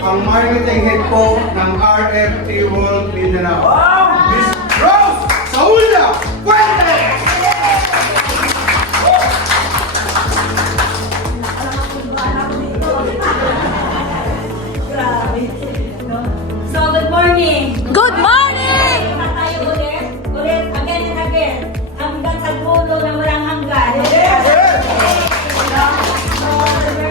ang marketing head po ng RFT World Mindanao. Miss Rose Saula Fuentes! So, good morning! Good morning! Tayo ulit, again and again. Hanggang sa dulo na walang hanggan.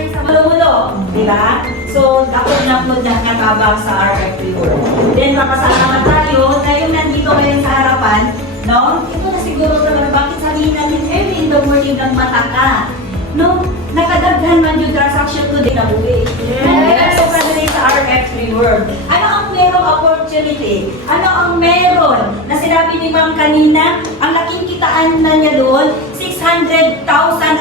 Sa mulo-mulo, di ba? So, dakod-dakod na katabang sa RFT World. Then, makasama tayo, tayong nandito ngayon sa harapan, no? Ito na siguro talaga, bakit sabihin natin early in the morning ng mata ka? No? Nakadaghan man yung transaction today na buwi. Yes! So, kasi sa RFT World. Ano ang merong opportunity? Ano ang meron na sinabi ni Ma'am kanina? Ang laking kitaan na niya doon, 600,000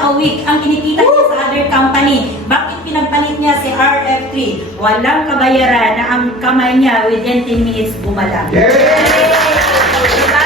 a week ang kinikita niya sa other company. Bakit pinagpalit niya si RF3? Walang kabayaran na ang kamay niya within 10 minutes gumala. Yes! Diba?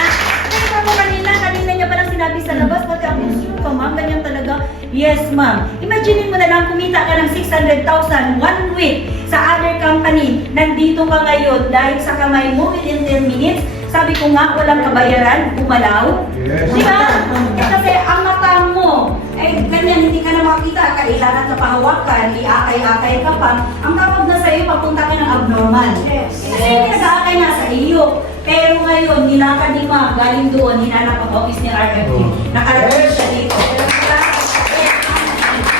Kaya mo kanina niya palang sinabi sa labas, pagka-sure ka ma'am, ganyan talaga. Yes ma'am. Imagine mo na lang kumita ka ng 600,000 one week sa other company. Nandito ka ngayon dahil sa kamay mo within 10 minutes. Sabi ko nga, walang kabayaran, umalaw. Yes. Diba? Kasi ang mata mo, ganyan, hindi ka na makita, kailangan ka pahawakan, iakay-akay ka pa. Ang tawag na sa iyo, papunta ka ng abnormal. Yes. Kasi nag-aakay na sa iyo. Pero ngayon, nilakad ni Ma'am, galing doon, hinanap ang office ni RFT. Nakarating siya dito.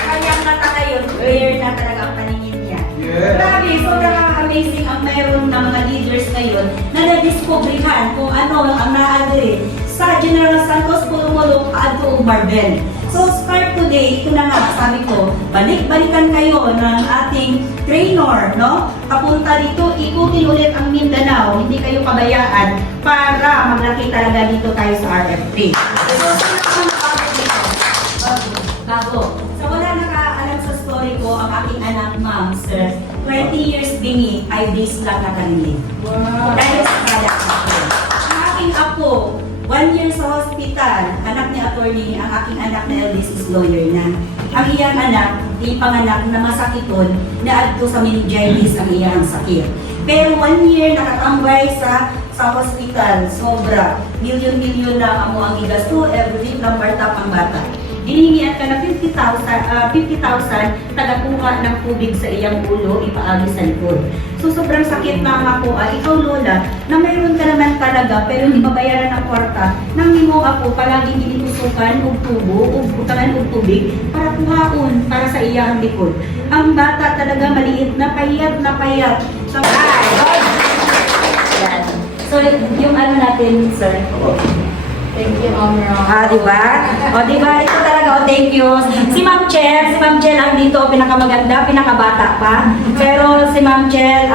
Kanyang mata ngayon, clear na talaga ang paningin niya. Yes. Grabe, sobrang amazing ang mayroon ng mga leaders ngayon na na-discoveryhan kung ano ang naadiri sa General Santos Pulumulong Adto Marbel. So start today, ito na nga, sabi ko, balik-balikan kayo ng ating trainer, no? Papunta dito, ikutin ulit ang Mindanao, hindi kayo kabayaan para maglaki talaga dito tayo sa RF3. So, sino ang bago dito? Bago. So, wala nakaalam sa story ko, ang aking anak, ma'am, sir, 20 years bingi, 5 days lang nakalilig. Wow. Dahil sa product ako. Ang aking apo, 1 year sa hospital, anak ni attorney, ang aking anak na eldest is lawyer na. Ang iyang anak, di panganak na masakiton, na adto sa meningitis ang iyang sakit. Pero 1 year nakatambay sa hospital, sobra. Milyon-milyon na amo ang igasto, every week number top ang bata. Hiningian ka na 50,000 tagakuha ng tubig sa iyang ulo, ipaagi sa likod. So sobrang sakit na makuha, ikaw lola, na mayroon ka naman talaga pero hindi mabayaran ng kwarta, nang imo ako palaging ginitusukan og tubo, og butangan og tubig para kuhaon para sa iyang likod. Ang bata talaga maliit na payat sa yan. So yung ano natin, sir. Thank you, Ma'am Ron. Diba? Diba? Ito talaga, thank you. Si Ma'am Chel ang dito, pinakamaganda, pinakabata pa. Pero si Ma'am Chel,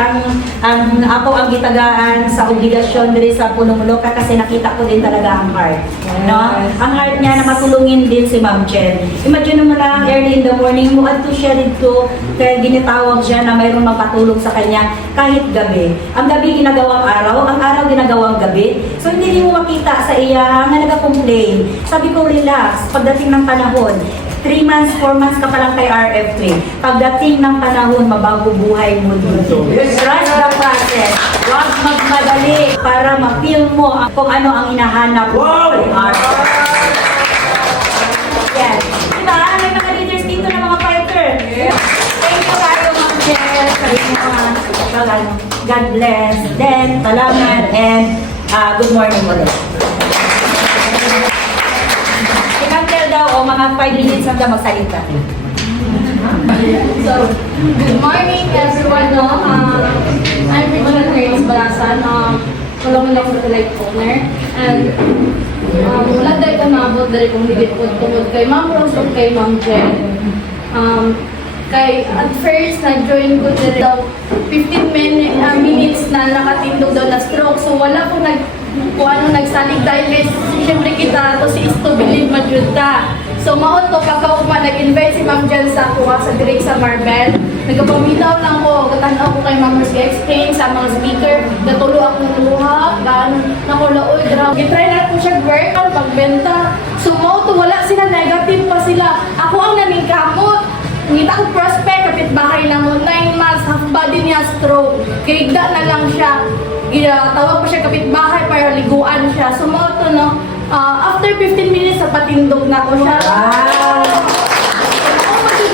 ako ang gitagaan sa obligasyon diri sa Punong Loka kasi nakita ko din talaga ang heart. No? Ang heart niya na masulungin din si Ma'am Chel. Imagine mo lang, early in the morning, mo adto siya dito, kaya ginitawag siya na mayroong magpatulong sa kanya kahit gabi. Ang gabi ginagawang araw, ang araw ginagawang gabi. So hindi mo makita sa iya nga nag-complain. Sabi ko, relax. Pagdating ng panahon, 3 months, 4 months ka pa lang kay RF3. Pagdating ng panahon, mabago buhay mo dito. Trust the process. Huwag magmadali para ma-feel mo kung ano ang hinahanap kay RF. Yan. Diba? May mga leaders dito na mga fighter. Thank you kayo, Ma'am Jess. God bless. Then, salamat and good morning ulit. O mga 5 minutes lang daw magsalita. So, good morning everyone. No? I'm Regina Grace Balasan. Kulong lang sa life owner. And wala tayo kumabot dahil kung higit po tungod kay Ma'am Rose o kay Ma'am Jen. At first, nag-join ko dito daw 15 minutes na nakatindog daw na stroke. So wala ko nagsalig dahil siyempre kita to si Istobilid Madjuta. So maot to kakauma nag-invite si Ma'am Jan sa kuha sa direct sa Marbel. Nagpapaminaw lang ko, katanaw ko kay Ma'am Rose explain sa mga speaker, natulo ako luha, nakulaoy, grabe. Gitry na ko siya work, pagbenta. So maot to wala sila, negative pa sila. Ako ang naningkamot. Ngita ko prospect, kapitbahay na mo, 9 months, half body niya stroke. Kaya na lang siya. Tawag pa siya kapitbahay para liguan siya. So mo to no, after 15 minutes, patindog na ko siya.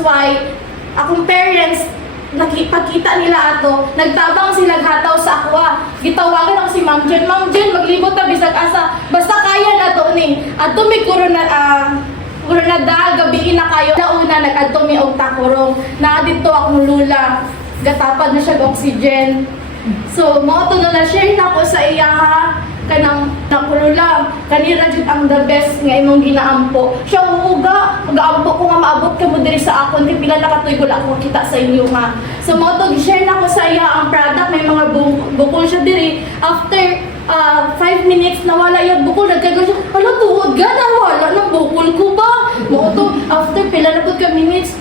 Why, akong parents, nakipagkita nila ato, nagtabang sila hataw sa akwa. Gitawagan ako si Ma'am Jen, Ma'am Jen, maglibot na bisag asa. Basta kaya na to ni. Ato may corona gabi na kayo. Nauna nag-adto mi og takurong. Naa dito akong lula. Gatapad na siya og oxygen. So, mo to na share na ko sa iya ha. Kanang nakulula, kanira jud ang the best nga imong ginaampo. Siya uuga, mag-aampo ko nga maabot ka mo diri sa akon, kay pila nakatuig wala ako kita sa inyo ha. So mo to share na ko sa iya ang product, may mga bukol siya diri. After 5 minutes nawala yung bukol, nagkago siya, hala tuod ga, nawala ng bukol ko ba? Mo to, after pila na pud ka minutes,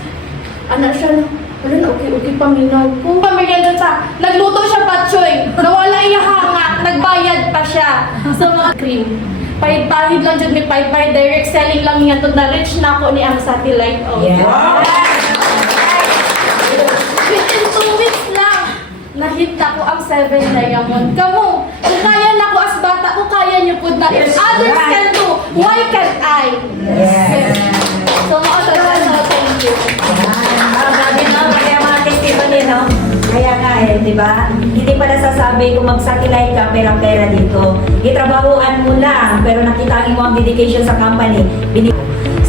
ana siya na, wala na, okay pa minaw. Kung pamilya doon sa, nagluto siya patsoy, nawala iya hanga, nagbayad pa siya. So mga cream, pahid-pahid lang dyan, may pahid-pahid, direct selling lang niya to, na-reach na ako ni ang satellite. Oh. Yeah. Within 2 weeks lang, nahit na ko ang 7 diamond. Kamu, kung kaya na ko as bata, kung kaya niyo po na, if others can do, why can't I? Yes. So mga so thank you. Grabe no, kaya mga testimony no. Kaya nga di ba? Hindi pa nasasabi kung mag-satellite ka, pera-pera dito. Itrabahuan mo lang, pero nakita mo ang dedication sa company.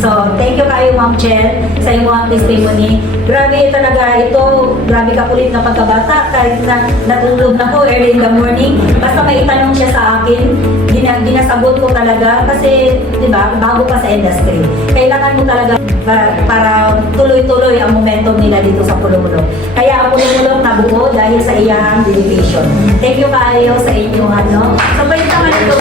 So, thank you kayo Ma'am Chen sa iyong mga testimony. Grabe talaga ito, grabe ka kulit na pagkabata kahit na natulog na ko early in the morning. Basta may itanong siya sa akin, dinasagot ko talaga kasi, di ba, bago pa sa industry. Kailangan mo talaga para tuloy-tuloy ang momentum nila dito sa Pulong-Pulong. Kaya ang Pulong-Pulong nabuo dahil sa iyang dedication. Thank you kayo sa inyong ano. Sabay naman ito.